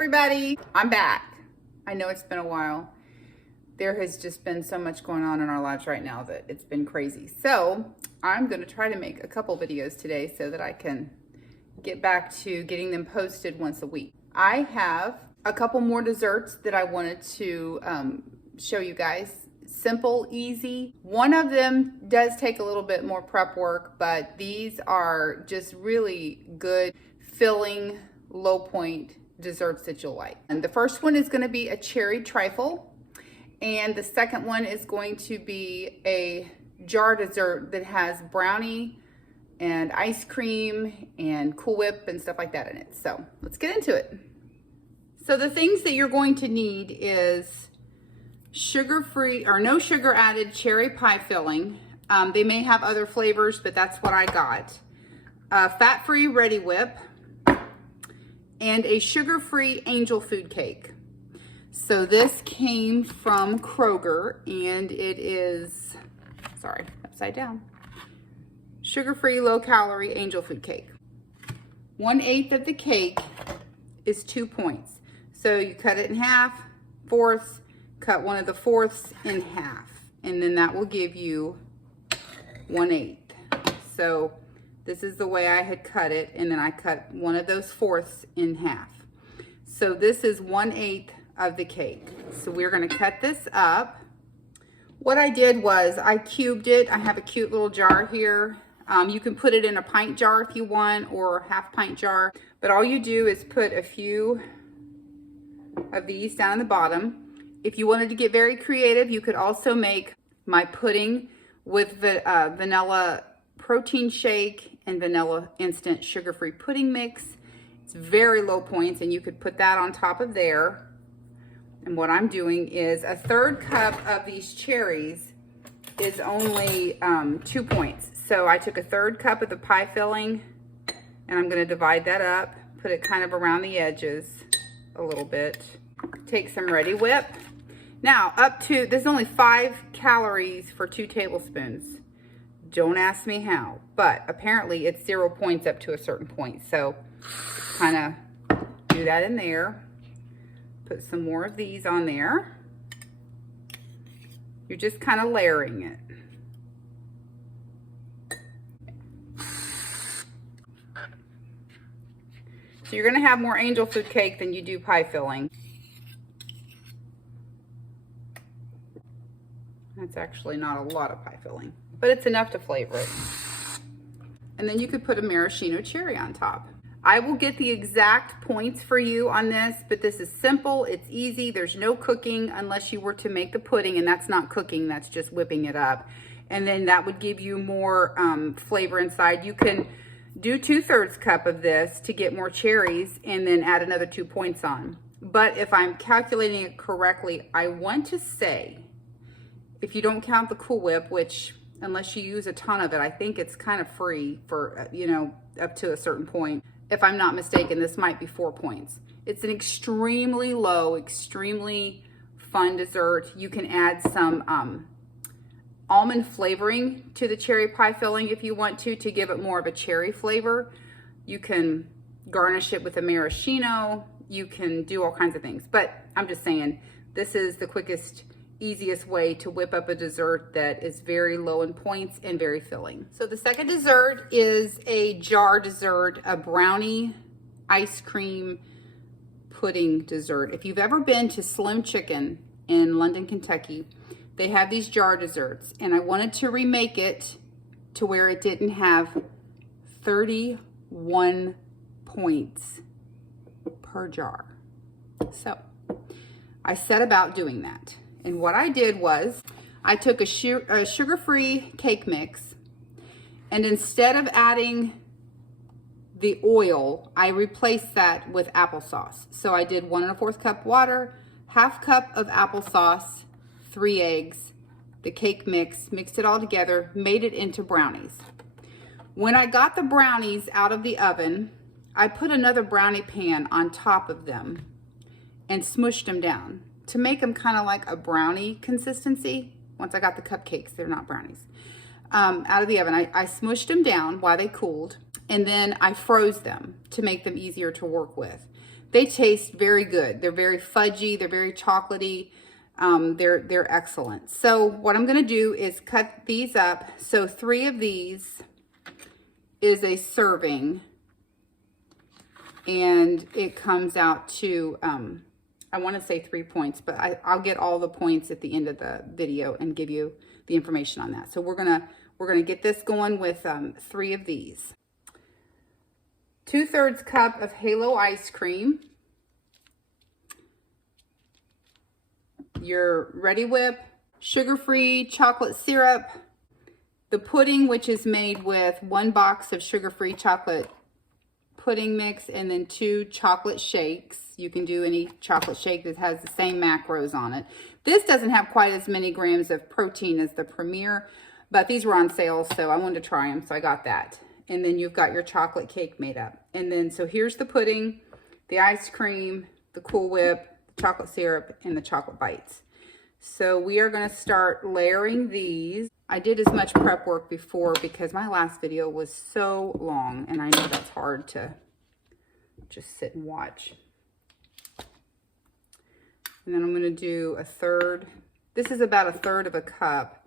everybody, I'm back. I know it's been a while. There has just been so much going on in our lives right now that it's been crazy. So I'm going to try to make a couple videos today so that I can get back to getting them posted once a week. I have a couple more desserts that I wanted to show you guys. Simple, easy. One of them does take a little bit more prep work, but these are just really good, filling, low point desserts that you'll like. And the first one is going to be a cherry trifle, and the second one is going to be a jar dessert that has brownie and ice cream and Cool Whip and stuff like that in it. So let's get into it. So the things that you're going to need is sugar-free or no sugar added cherry pie filling. They may have other flavors, but that's what I got. Fat-free Ready Whip, and a sugar-free angel food cake. So this came from Kroger, and it is, sorry, upside down. Sugar-free, low-calorie angel food cake. 1/8 of the cake is 2 points. So you cut it in half, fourths, cut one of the fourths in half, and then that will give you 1/8. So this is the way I had cut it, and then I cut one of those fourths in half. So this is 1/8 of the cake. So we're going to cut this up. What I did was I cubed it. I have a cute little jar here. You can put it in a pint jar if you want, or a half pint jar. But all you do is put a few of these down on the bottom. If you wanted to get very creative, you could also make my pudding with the vanilla protein shake and vanilla instant sugar-free pudding mix. It's very low points, and you could put that on top of there. And what I'm doing is 1/3 cup of these cherries is only 2 points. So I took 1/3 cup of the pie filling, and I'm going to divide that up, put it kind of around the edges a little bit. Take some Ready Whip. Now, this is only 5 calories for 2 tablespoons. Don't ask me how, but apparently it's 0 points up to a certain point. So kind of do that in there. Put some more of these on there. You're just kind of layering it. So you're going to have more angel food cake than you do pie filling. That's actually not a lot of pie filling, but it's enough to flavor it. And then you could put a maraschino cherry on top. I will get the exact points for you on this, but this is simple, it's easy, there's no cooking unless you were to make the pudding, and that's not cooking, that's just whipping it up. And then that would give you more flavor inside. You can do 2/3 cup of this to get more cherries and then add another 2 points on. But if I'm calculating it correctly, I want to say, if you don't count the Cool Whip, which unless you use a ton of it, I think it's kind of free for, you know, up to a certain point. If I'm not mistaken, this might be 4 points. It's an extremely low, extremely fun dessert. You can add some almond flavoring to the cherry pie filling if you want to give it more of a cherry flavor. You can garnish it with a maraschino. You can do all kinds of things. But I'm just saying, this is the quickest, easiest way to whip up a dessert that is very low in points and very filling. So the second dessert is a jar dessert, a brownie ice cream pudding dessert. If you've ever been to Slim Chicken in London, Kentucky, they have these jar desserts, and I wanted to remake it to where it didn't have 31 points per jar. So I set about doing that. And what I did was I took a sugar-free cake mix, and instead of adding the oil, I replaced that with applesauce. So I did 1 1/4 cup water, 1/2 cup of applesauce, 3 eggs, the cake mix, mixed it all together, made it into brownies. When I got the brownies out of the oven, I put another brownie pan on top of them and smushed them down to make them kind of like a brownie consistency. Once I got the cupcakes, they're not brownies. Out of the oven, I smushed them down while they cooled, and then I froze them to make them easier to work with. They taste very good. They're very fudgy. They're very chocolatey. They're excellent. So what I'm going to do is cut these up. So 3 of these is a serving, and it comes out to, I want to say 3 points, but I'll get all the points at the end of the video and give you the information on that. So we're gonna get this going with 3 of these. 2/3 cup of Halo ice cream. Your Ready Whip, sugar-free chocolate syrup, the pudding, which is made with 1 box of sugar-free chocolate pudding mix, and then 2 chocolate shakes. You can do any chocolate shake that has the same macros on it. This doesn't have quite as many grams of protein as the Premier, but these were on sale, so I wanted to try them, so I got that. And then you've got your chocolate cake made up. And then, so here's the pudding, the ice cream, the Cool Whip, the chocolate syrup, and the chocolate bites. So we are gonna start layering these. I did as much prep work before because my last video was so long, and I know that's hard to just sit and watch. And then I'm going to do 1/3. This is about 1/3 of a cup.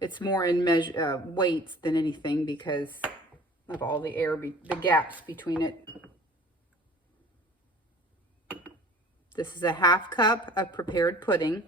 It's more in measure weights than anything because of all the the gaps between it. This is a 1/2 cup of prepared pudding.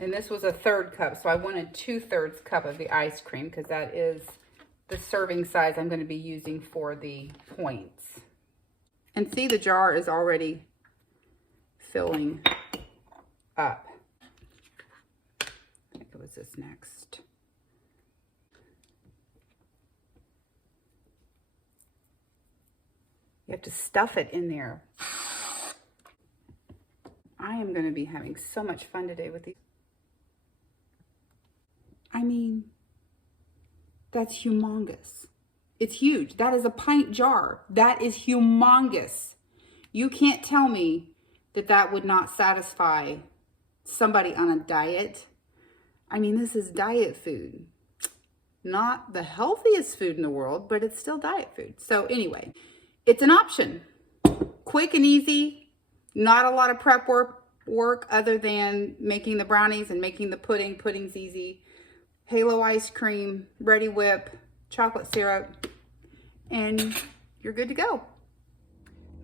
And this was a 1/3 cup, so I wanted 2/3 cup of the ice cream because that is the serving size I'm going to be using for the points. And see, the jar is already filling up. I think it was this next. You have to stuff it in there. I am going to be having so much fun today with these. I mean, that's humongous. It's huge. That is a pint jar. That is humongous. You can't tell me that that would not satisfy somebody on a diet. I mean, this is diet food. Not the healthiest food in the world, but it's still diet food. So anyway, it's an option. Quick and easy. Not a lot of prep work other than making the brownies and making the pudding. Pudding's easy. Halo ice cream, Ready Whip, chocolate syrup, and you're good to go.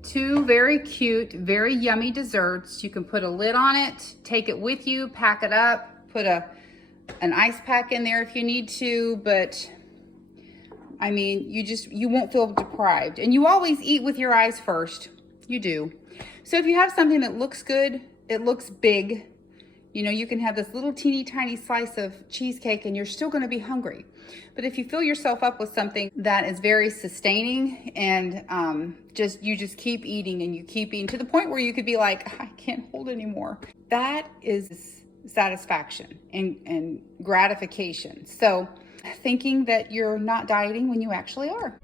2 very cute, very yummy desserts. You can put a lid on it, take it with you, pack it up, put an ice pack in there if you need to, but I mean, you won't feel deprived. And you always eat with your eyes first. You do. So if you have something that looks good, it looks big, you know, you can have this little teeny tiny slice of cheesecake and you're still going to be hungry. But if you fill yourself up with something that is very sustaining and you just keep eating and you keep eating to the point where you could be like, I can't hold anymore. That is satisfaction and gratification. So thinking that you're not dieting when you actually are.